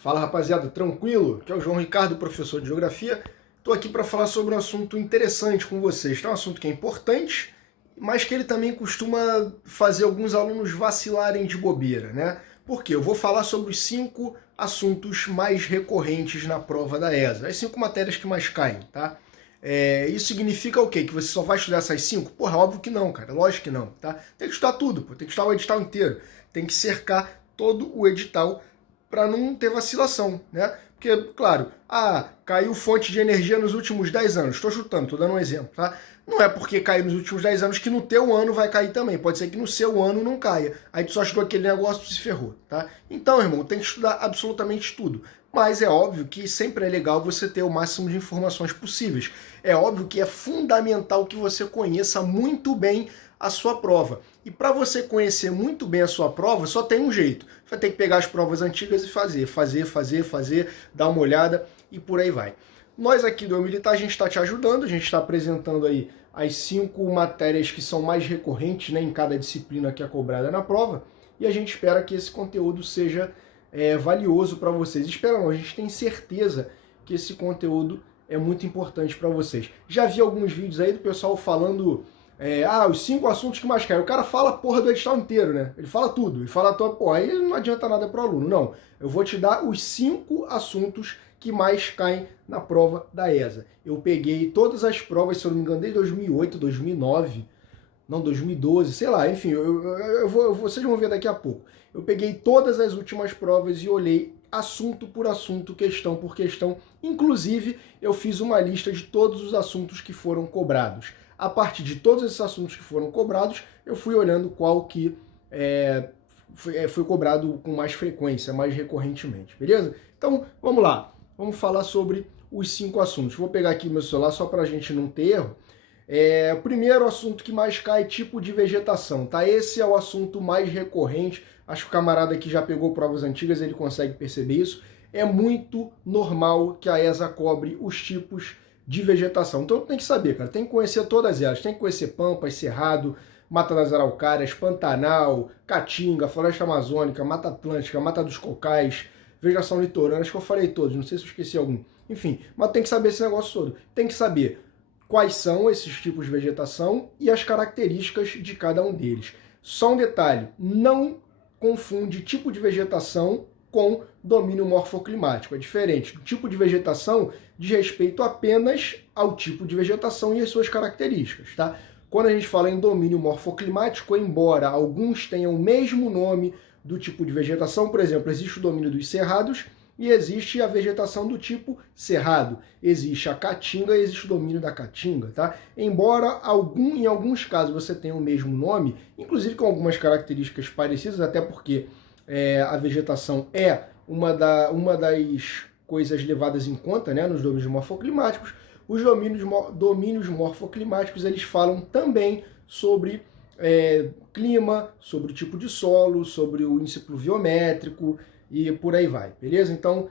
Fala rapaziada, tranquilo? Aqui é o João Ricardo, professor de Geografia. Estou aqui para falar sobre um assunto interessante com vocês. É um assunto que é importante, mas que ele também costuma fazer alguns alunos vacilarem de bobeira, né? Por quê? Eu vou falar sobre os 5 assuntos mais recorrentes na prova da ESA. As 5 matérias que mais caem, tá? Isso significa o quê? Que você só vai estudar essas 5? Porra, óbvio que não, cara. Lógico que não, tá? Tem que estudar tudo, pô. Tem que estudar o edital inteiro. Tem que cercar todo o edital para não ter vacilação, né? Porque, claro, caiu fonte de energia nos últimos 10 anos. Estou chutando, estou dando um exemplo, tá? Não é porque caiu nos últimos 10 anos que no teu ano vai cair também. Pode ser que no seu ano não caia. Aí tu só estudou aquele negócio e se ferrou, tá? Então, irmão, tem que estudar absolutamente tudo. Mas é óbvio que sempre é legal você ter o máximo de informações possíveis. É óbvio que é fundamental que você conheça muito bem a sua prova. E para você conhecer muito bem a sua prova, só tem um jeito. Vai ter que pegar as provas antigas e fazer, dar uma olhada e por aí vai. Nós aqui do Eu Militar, a gente está te ajudando, a gente está apresentando aí as 5 matérias que são mais recorrentes, né, em cada disciplina que é cobrada na prova, e a gente espera que esse conteúdo seja valioso para vocês. Espera não, a gente tem certeza que esse conteúdo é muito importante para vocês. Já vi alguns vídeos aí do pessoal falando os 5 assuntos que mais caem. O cara fala a porra do edital inteiro, né? Ele fala tudo. Ele fala, pô, aí não adianta nada pro aluno. Não, eu vou te dar os 5 assuntos que mais caem na prova da ESA. Eu peguei todas as provas, se eu não me engano, desde 2008, 2009, não, 2012, sei lá, enfim, vocês vão ver daqui a pouco. Eu peguei todas as últimas provas e olhei assunto por assunto, questão por questão. Inclusive, eu fiz uma lista de todos os assuntos que foram cobrados. A partir de todos esses assuntos que foram cobrados, eu fui olhando qual que foi cobrado com mais frequência, mais recorrentemente, beleza? Então, vamos lá. Vamos falar sobre os 5 assuntos. Vou pegar aqui meu celular só para a gente não ter erro. O primeiro assunto que mais cai é tipo de vegetação, tá? Esse é o assunto mais recorrente. Acho que o camarada que já pegou provas antigas, ele consegue perceber isso. É muito normal que a ESA cobre os tipos de vegetação. Então tem que saber, cara, tem que conhecer todas elas. Tem que conhecer Pampas, Cerrado, Mata das Araucárias, Pantanal, Caatinga, Floresta Amazônica, Mata Atlântica, Mata dos Cocais, vegetação litorânea. Acho que eu falei todos, não sei se eu esqueci algum. Enfim, mas tem que saber esse negócio todo. Tem que saber quais são esses tipos de vegetação e as características de cada um deles. Só um detalhe, não confunde tipo de vegetação com domínio morfoclimático. É diferente. O tipo de vegetação diz respeito apenas ao tipo de vegetação e as suas características, tá? Quando a gente fala em domínio morfoclimático, embora alguns tenham o mesmo nome do tipo de vegetação, por exemplo, existe o domínio dos cerrados e existe a vegetação do tipo cerrado. Existe a caatinga e existe o domínio da caatinga, tá? Embora em alguns casos você tenha o mesmo nome, inclusive com algumas características parecidas, até porque a vegetação é uma das coisas levadas em conta, né, nos domínios morfoclimáticos. Os domínios morfoclimáticos, eles falam também sobre clima, sobre o tipo de solo, sobre o índice pluviométrico e por aí vai, beleza? Então,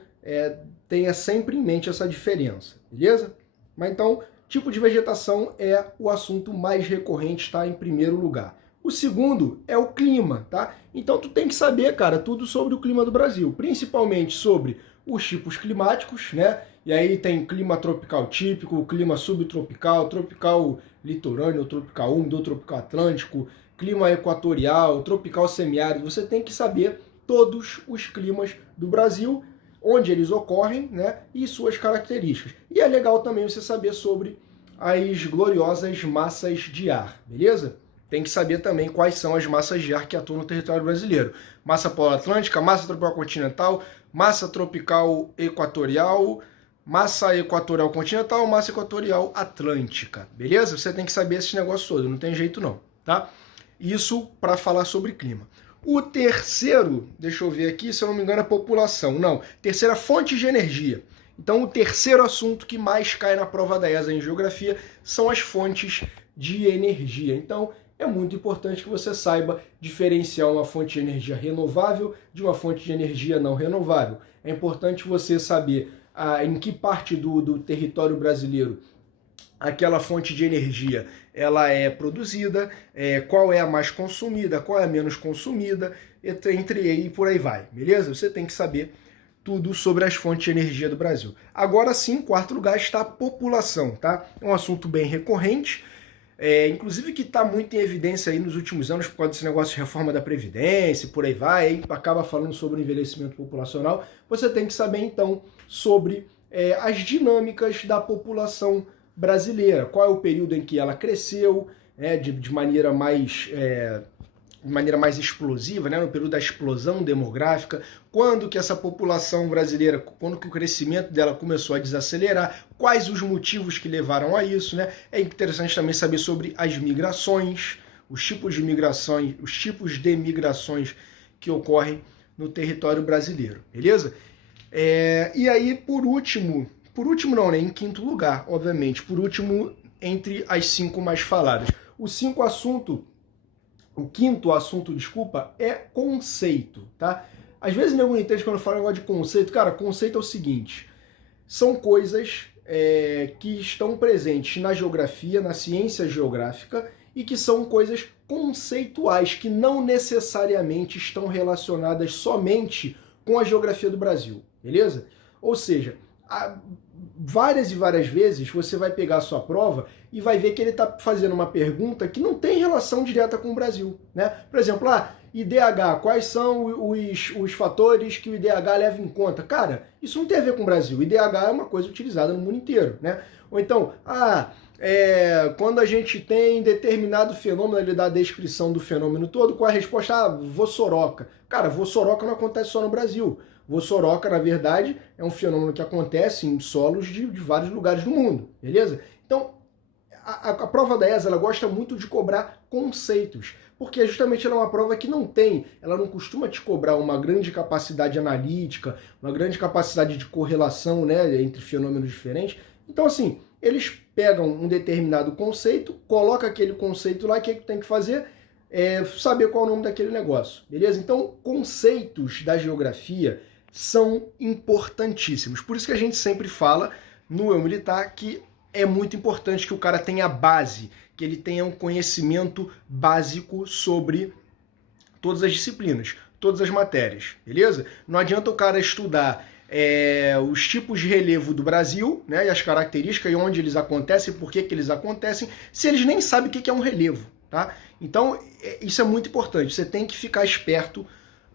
tenha sempre em mente essa diferença, beleza? Mas então, tipo de vegetação é o assunto mais recorrente, está em primeiro lugar. O segundo é o clima, tá? Então tu tem que saber, cara, tudo sobre o clima do Brasil, principalmente sobre os tipos climáticos, né? E aí tem clima tropical típico, clima subtropical, tropical litorâneo, tropical úmido, tropical atlântico, clima equatorial, tropical semiárido. Você tem que saber todos os climas do Brasil, onde eles ocorrem, né? E suas características. E é legal também você saber sobre as gloriosas massas de ar, beleza? Tem que saber também quais são as massas de ar que atuam no território brasileiro. Massa polar atlântica, massa tropical continental, massa tropical equatorial, massa equatorial continental, massa equatorial atlântica. Beleza? Você tem que saber esse negócio todo, não tem jeito não, tá? Isso para falar sobre clima. O terceiro, deixa eu ver aqui, se eu não me engano, é população. Não, terceira, fontes de energia. Então, o terceiro assunto que mais cai na prova da ESA em geografia são as fontes de energia. Então, é muito importante que você saiba diferenciar uma fonte de energia renovável de uma fonte de energia não renovável. É importante você saber em que parte do território brasileiro aquela fonte de energia ela é produzida, qual é a mais consumida, qual é a menos consumida, entre aí e por aí vai, beleza? Você tem que saber tudo sobre as fontes de energia do Brasil. Agora sim, em quarto lugar está a população, tá? É um assunto bem recorrente, inclusive que está muito em evidência aí nos últimos anos por causa desse negócio de reforma da Previdência e por aí vai, aí acaba falando sobre o envelhecimento populacional. Você tem que saber então sobre as dinâmicas da população brasileira, qual é o período em que ela cresceu, de maneira mais explosiva, no período da explosão demográfica, quando que essa população brasileira, quando que o crescimento dela começou a desacelerar, quais os motivos que levaram a isso, É interessante também saber sobre as migrações, os tipos de migrações que ocorrem no território brasileiro, beleza? E aí, por último não, em quinto lugar, obviamente, por último, entre as 5 mais faladas. O quinto assunto, é conceito, tá? Às vezes não entende quando eu falo negócio de conceito. Cara, conceito é o seguinte, são coisas que estão presentes na geografia, na ciência geográfica, e que são coisas conceituais, que não necessariamente estão relacionadas somente com a geografia do Brasil, beleza? Ou seja, várias e várias vezes você vai pegar a sua prova e vai ver que ele está fazendo uma pergunta que não tem relação direta com o Brasil, Por exemplo, IDH, quais são os fatores que o IDH leva em conta? Cara, isso não tem a ver com o Brasil. O IDH é uma coisa utilizada no mundo inteiro, Ou então, quando a gente tem determinado fenômeno, ele dá a descrição do fenômeno todo, qual é a resposta? Vossoroca. Cara, vossoroca não acontece só no Brasil. Vossoroca, na verdade, é um fenômeno que acontece em solos de vários lugares do mundo, beleza? Então, a prova da ESA, ela gosta muito de cobrar conceitos, porque justamente ela é uma prova que ela não costuma te cobrar uma grande capacidade analítica, uma grande capacidade de correlação, entre fenômenos diferentes. Então, assim, eles pegam um determinado conceito, colocam aquele conceito lá, o que tem que fazer? Saber qual é o nome daquele negócio, beleza? Então, conceitos da geografia são importantíssimos. Por isso que a gente sempre fala no Eu Militar que é muito importante que o cara tenha base, que ele tenha um conhecimento básico sobre todas as disciplinas, todas as matérias, beleza? Não adianta o cara estudar os tipos de relevo do Brasil, e as características, e onde eles acontecem, por que eles acontecem, se eles nem sabem o que é um relevo, tá? Então, isso é muito importante, você tem que ficar esperto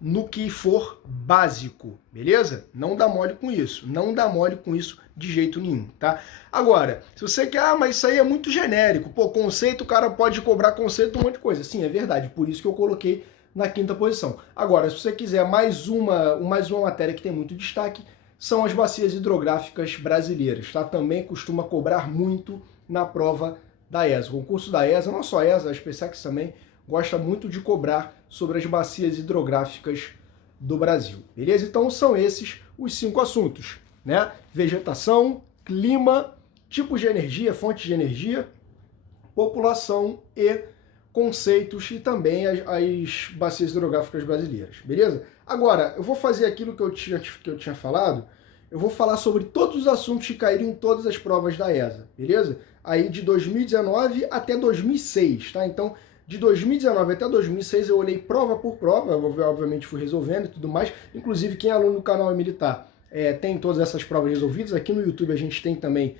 no que for básico, beleza? Não dá mole com isso, não dá mole com isso de jeito nenhum, tá? Agora, se você quer, mas isso aí é muito genérico, conceito, o cara pode cobrar conceito de um monte de coisa. Sim, é verdade, por isso que eu coloquei na quinta posição. Agora, se você quiser mais uma matéria que tem muito destaque, são as bacias hidrográficas brasileiras, tá? Também costuma cobrar muito na prova da ESA. O concurso da ESA, não só a ESA, a SpaceX também, gosta muito de cobrar sobre as bacias hidrográficas do Brasil, beleza? Então são esses os 5 assuntos, Vegetação, clima, tipos de energia, fontes de energia, população e conceitos, e também as bacias hidrográficas brasileiras, beleza? Agora, eu vou fazer aquilo que eu tinha falado, eu vou falar sobre todos os assuntos que caíram em todas as provas da ESA, beleza? Aí de 2019 até 2006, tá? Então, de 2019 até 2006 eu olhei prova por prova, eu obviamente fui resolvendo e tudo mais, inclusive quem é aluno do canal É Militar tem todas essas provas resolvidas, aqui no YouTube a gente tem também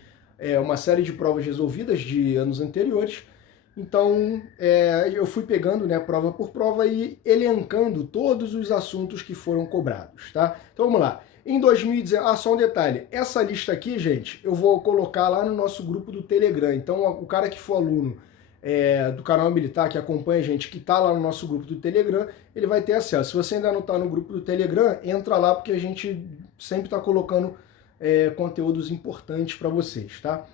uma série de provas resolvidas de anos anteriores, então eu fui pegando prova por prova e elencando todos os assuntos que foram cobrados, tá? Então vamos lá. Em 2019, só um detalhe, essa lista aqui, gente, eu vou colocar lá no nosso grupo do Telegram, então o cara que for aluno do canal Militar, que acompanha a gente, que está lá no nosso grupo do Telegram, ele vai ter acesso. Se você ainda não está no grupo do Telegram, entra lá, porque a gente sempre está colocando conteúdos importantes para vocês, tá?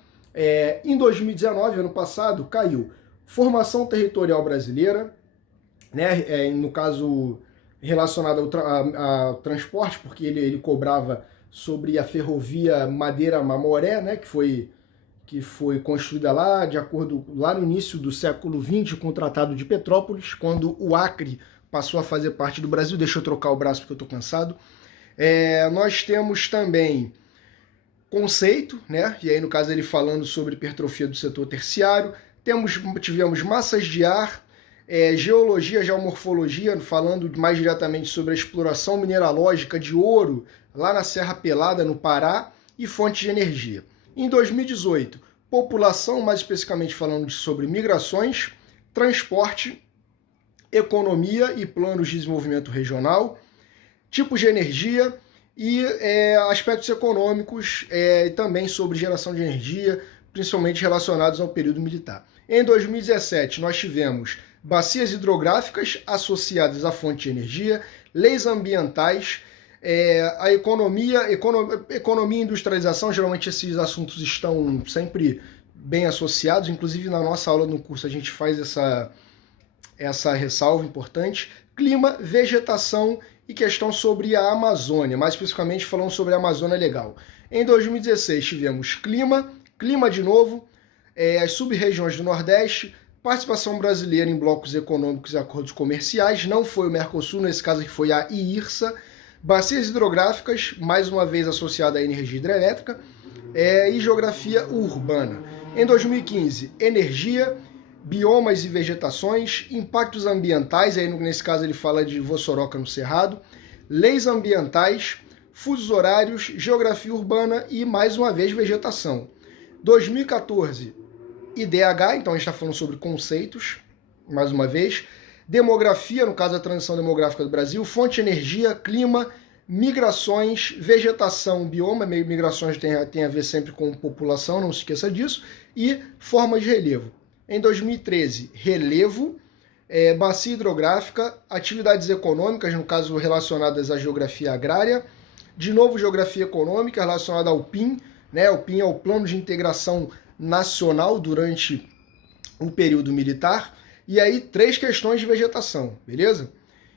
Em 2019, ano passado, caiu Formação Territorial Brasileira, no caso relacionado ao transporte, porque ele cobrava sobre a ferrovia Madeira-Mamoré, que foi construída lá lá no início do século XX com o Tratado de Petrópolis, quando o Acre passou a fazer parte do Brasil. Deixa eu trocar o braço porque eu estou cansado. Nós temos também conceito, e aí no caso ele falando sobre hipertrofia do setor terciário. Tivemos massas de ar, geologia, geomorfologia, falando mais diretamente sobre a exploração mineralógica de ouro lá na Serra Pelada, no Pará, e fontes de energia. Em 2018, população, mais especificamente falando sobre migrações, transporte, economia e planos de desenvolvimento regional, tipos de energia e aspectos econômicos e também sobre geração de energia, principalmente relacionados ao período militar. Em 2017, nós tivemos bacias hidrográficas associadas à fonte de energia, leis ambientais, a economia e industrialização. Geralmente esses assuntos estão sempre bem associados, inclusive na nossa aula no curso a gente faz essa ressalva importante. Clima, vegetação e questão sobre a Amazônia, mais especificamente falando sobre a Amazônia Legal. Em 2016 tivemos clima de novo, as sub-regiões do Nordeste, participação brasileira em blocos econômicos e acordos comerciais, não foi o Mercosul, nesse caso aqui foi a IRSA, bacias hidrográficas, mais uma vez associada à energia hidrelétrica, e geografia urbana. Em 2015, energia, biomas e vegetações, impactos ambientais, aí nesse caso ele fala de Vossoroca no Cerrado, leis ambientais, fusos horários, geografia urbana e, mais uma vez, vegetação. 2014, IDH, então a gente está falando sobre conceitos, mais uma vez, demografia, no caso a transição demográfica do Brasil, fonte de energia, clima, migrações, vegetação, bioma, migrações tem a ver sempre com população, não se esqueça disso, e formas de relevo. Em 2013, relevo, bacia hidrográfica, atividades econômicas, no caso relacionadas à geografia agrária, de novo geografia econômica relacionada ao PIN, né? O PIN é o Plano de Integração Nacional durante o período militar, e aí 3 questões de vegetação, beleza?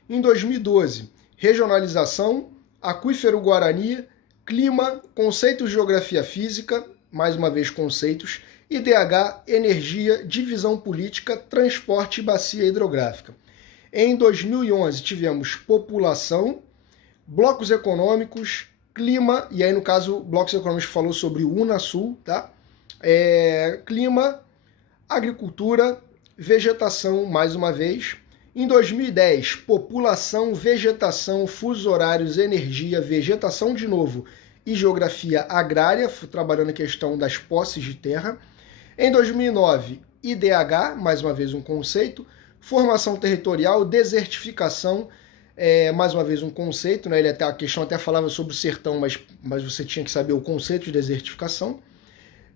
Em 2012, regionalização, aquífero Guarani, clima, conceitos de geografia física, mais uma vez conceitos, IDH, energia, divisão política, transporte e bacia hidrográfica. Em 2011 tivemos população, blocos econômicos, clima, e aí no caso blocos econômicos falou sobre o Unasul, tá? Clima, agricultura, vegetação, mais uma vez. Em 2010, população, vegetação, fusos horários, energia, vegetação de novo e geografia agrária, trabalhando a questão das posses de terra. Em 2009, IDH, mais uma vez um conceito, formação territorial, desertificação, mais uma vez um conceito, né? A questão até falava sobre o sertão, mas você tinha que saber o conceito de desertificação.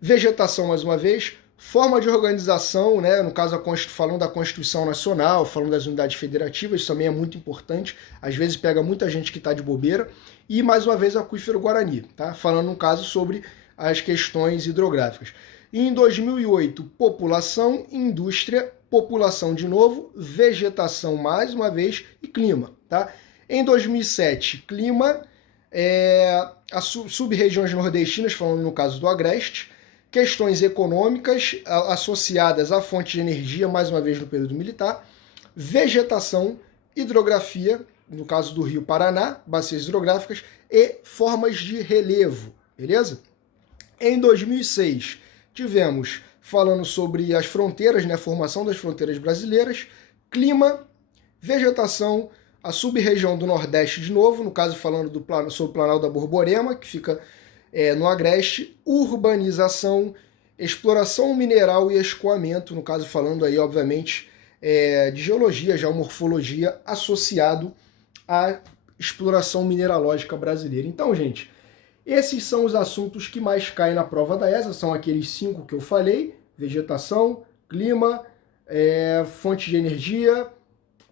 Vegetação, mais uma vez, forma de organização, né? No caso, falando da Constituição Nacional, falando das unidades federativas, isso também é muito importante, às vezes pega muita gente que está de bobeira, e mais uma vez o aquífero Guarani, tá? Falando no caso sobre as questões hidrográficas. E em 2008, população, indústria, população de novo, vegetação mais uma vez e clima, tá? Em 2007, clima, as sub-regiões nordestinas, falando no caso do Agreste, questões econômicas associadas à fonte de energia, mais uma vez no período militar, vegetação, hidrografia, no caso do Rio Paraná, bacias hidrográficas, e formas de relevo, beleza? Em 2006, tivemos falando sobre as fronteiras, né, a formação das fronteiras brasileiras, clima, vegetação, a sub-região do Nordeste de novo, no caso falando sobre o Planalto da Borborema, que fica no Agreste, urbanização, exploração mineral e escoamento, no caso falando aí, obviamente, de geologia, geomorfologia, associado à exploração mineralógica brasileira. Então, gente, esses são os assuntos que mais caem na prova da ESA, são aqueles 5 que eu falei: vegetação, clima, fonte de energia,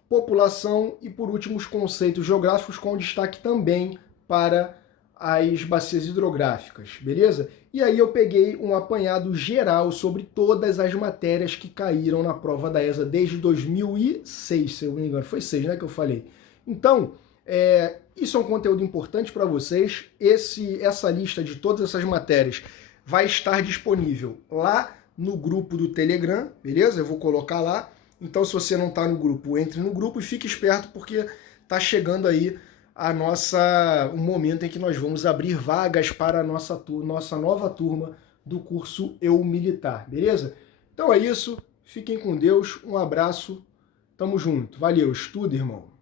população e, por último, os conceitos geográficos, com destaque também para as bacias hidrográficas, beleza? E aí eu peguei um apanhado geral sobre todas as matérias que caíram na prova da ESA desde 2006, se eu não me engano. Foi 6, né, que eu falei. Então, isso é um conteúdo importante para vocês. Essa lista de todas essas matérias vai estar disponível lá no grupo do Telegram, beleza? Eu vou colocar lá. Então, se você não está no grupo, entre no grupo e fique esperto, porque está chegando aí o momento em que nós vamos abrir vagas para a nossa nova turma do curso Eu Militar, beleza? Então é isso, fiquem com Deus, um abraço Tamo junto. Valeu, estuda, irmão.